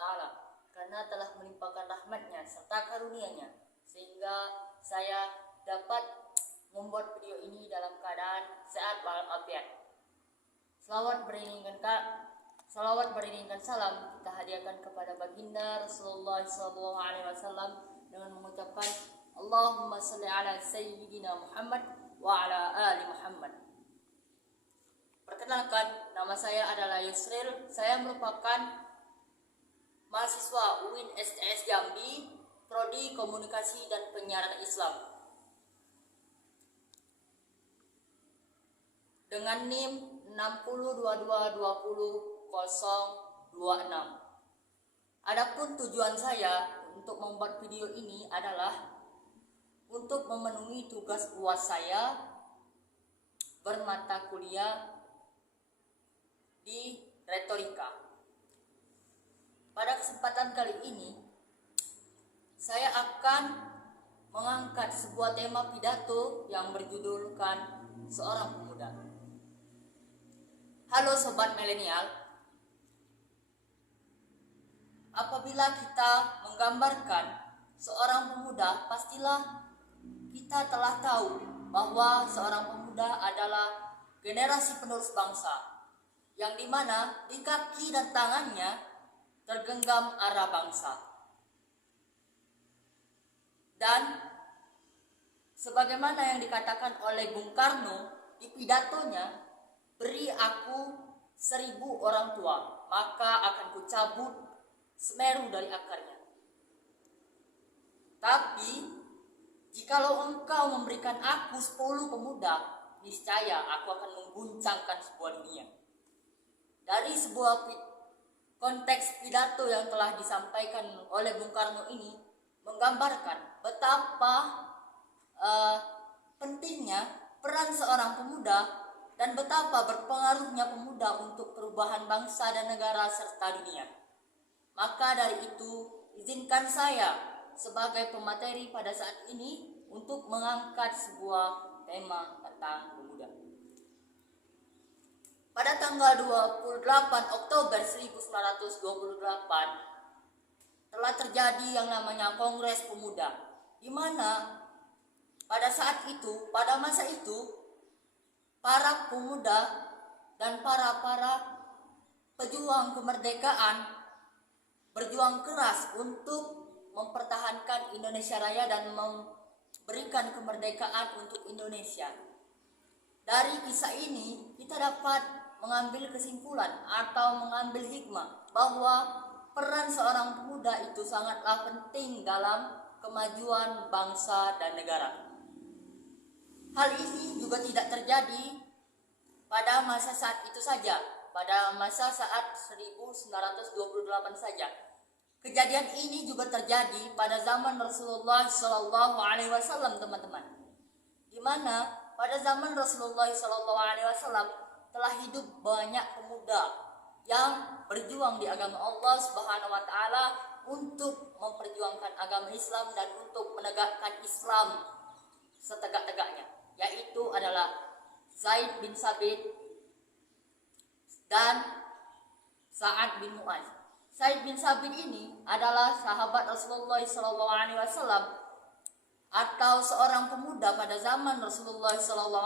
Ta'ala, karena telah melimpahkan rahmatnya serta karunia-Nya, sehingga saya dapat membuat video ini dalam keadaan sehat walafiat. Salawat beriringan salam kita hadiahkan kepada baginda Rasulullah SAW dengan mengucapkan Allahumma salli ala Sayyidina Muhammad wa ala ali Muhammad. Perkenalkan, nama saya adalah Yusril. Saya merupakan mahasiswa UIN STS Jambi, Prodi Komunikasi dan Penyiaran Islam, dengan NIM 60222026. Adapun tujuan saya untuk membuat video ini adalah untuk memenuhi tugas UAS saya bermata kuliah di retorika. Pada kesempatan kali ini saya akan mengangkat sebuah tema pidato yang berjudulkan Seorang Pemuda. Halo sobat milenial, apabila kita menggambarkan seorang pemuda, pastilah kita telah tahu bahwa seorang pemuda adalah generasi penerus bangsa, yang dimana di kaki dan tangannya tergenggam arah bangsa. Dan sebagaimana yang dikatakan oleh Bung Karno di pidatonya, beri aku 1000 orang tua, maka akan kucabut Semeru dari akarnya. Tapi jikalau engkau memberikan aku 10 pemuda, niscaya aku akan mengguncangkan sebuah dunia. Dari sebuah konteks pidato yang telah disampaikan oleh Bung Karno ini menggambarkan betapa pentingnya peran seorang pemuda dan betapa berpengaruhnya pemuda untuk perubahan bangsa dan negara serta dunia. Maka dari itu, izinkan saya sebagai pemateri pada saat ini untuk mengangkat sebuah tema tentang pemuda. Pada tanggal 28 Oktober 1928 telah terjadi yang namanya Kongres Pemuda, di mana pada saat itu, pada masa itu, para pemuda dan para pejuang kemerdekaan berjuang keras untuk mempertahankan Indonesia Raya dan memberikan kemerdekaan untuk Indonesia. Dari kisah ini kita dapat mengambil kesimpulan atau mengambil hikmah bahwa peran seorang pemuda itu sangatlah penting dalam kemajuan bangsa dan negara. Hal ini juga tidak terjadi pada masa saat itu saja, pada masa saat 1928 saja. Kejadian ini juga terjadi pada zaman Rasulullah SAW, teman-teman. Di mana pada zaman Rasulullah SAW telah hidup banyak pemuda yang berjuang di agama Allah Subhanahu wa Ta'ala untuk memperjuangkan agama Islam dan untuk menegakkan Islam setegak-tegaknya, yaitu adalah Zaid bin Sabit dan Sa'ad bin Mu'adz. Zaid bin Sabit ini adalah sahabat Rasulullah SAW atau seorang pemuda pada zaman Rasulullah SAW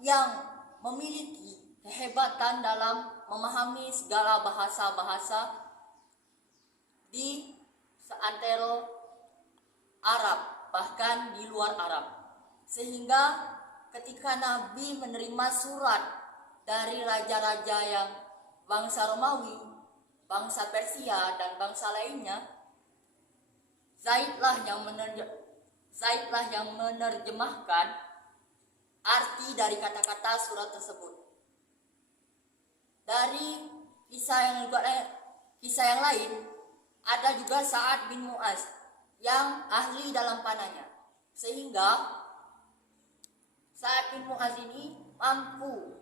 yang memiliki kehebatan dalam memahami segala bahasa-bahasa di seantero Arab, bahkan di luar Arab. Sehingga ketika Nabi menerima surat dari raja-raja yang bangsa Romawi, bangsa Persia, dan bangsa lainnya, Zaidlah yang menerjemahkan arti dari kata-kata surat tersebut. Dari kisah yang lain, ada juga Sa'ad bin Mu'adz yang ahli dalam panahnya, sehingga Sa'ad bin Mu'adz ini mampu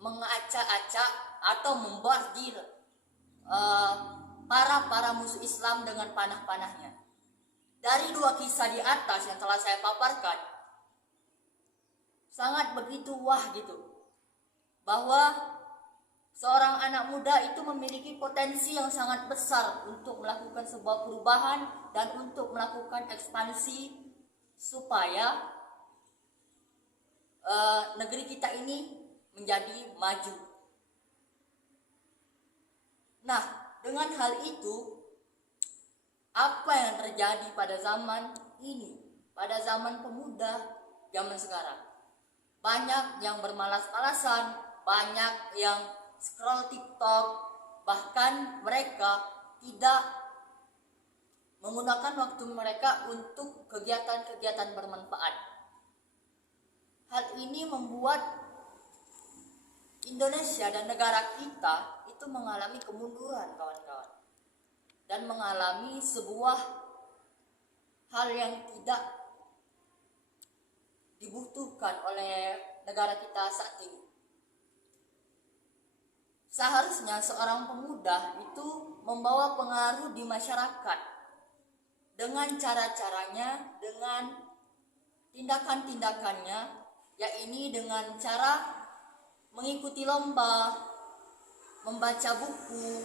mengacak-acak atau membordir para musuh Islam dengan panah-panahnya. Dari dua kisah di atas yang telah saya paparkan, sangat begitu wah gitu, bahwa seorang anak muda itu memiliki potensi yang sangat besar untuk melakukan sebuah perubahan dan untuk melakukan ekspansi supaya negeri kita ini menjadi maju. Nah, dengan hal itu, apa yang terjadi pada zaman ini, pada zaman pemuda zaman sekarang? Banyak yang bermalas-malasan, banyak yang scroll TikTok, bahkan mereka tidak menggunakan waktu mereka untuk kegiatan-kegiatan bermanfaat. Hal ini membuat Indonesia dan negara kita itu mengalami kemunduran, kawan-kawan, dan mengalami sebuah hal yang tidak dibutuhkan oleh negara kita saat ini. Seharusnya seorang pemuda itu membawa pengaruh di masyarakat dengan cara-caranya, dengan tindakan-tindakannya, yaitu dengan cara mengikuti lomba, membaca buku,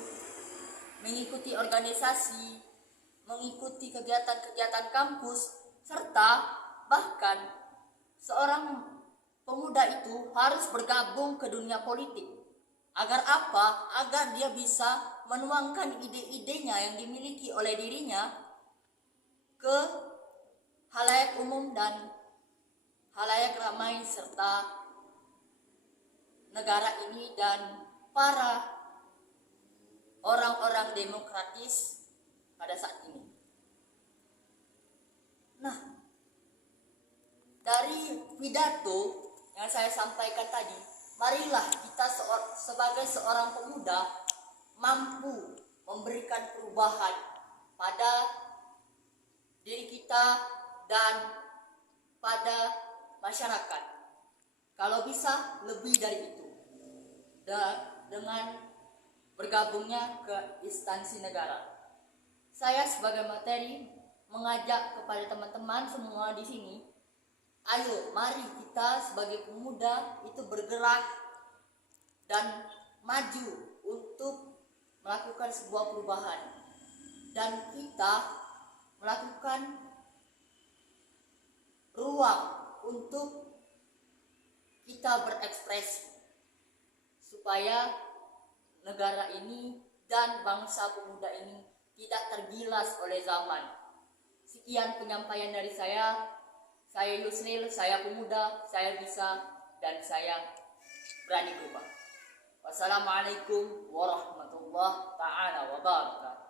mengikuti organisasi, mengikuti kegiatan-kegiatan kampus, serta bahkan seorang pemuda itu harus bergabung ke dunia politik. Agar apa? Agar dia bisa menuangkan ide-idenya yang dimiliki oleh dirinya ke halayak umum dan halayak ramai serta negara ini dan para orang-orang demokratis pada saat ini. Nah, dari pidato yang saya sampaikan tadi, marilah kita sebagai seorang pemuda mampu memberikan perubahan pada diri kita dan pada masyarakat. Kalau bisa lebih dari itu, dengan bergabungnya ke instansi negara. Saya sebagai materi mengajak kepada teman-teman semua di sini, ayo mari kita sebagai pemuda itu bergerak dan maju untuk melakukan sebuah perubahan, dan kita melakukan ruang untuk kita berekspresi supaya negara ini dan bangsa pemuda ini tidak tergilas oleh zaman. Sekian penyampaian dari saya. Saya Yusril, saya pemuda, saya bisa, dan saya berani berubah. Wassalamualaikum warahmatullahi taala wabarakatuh.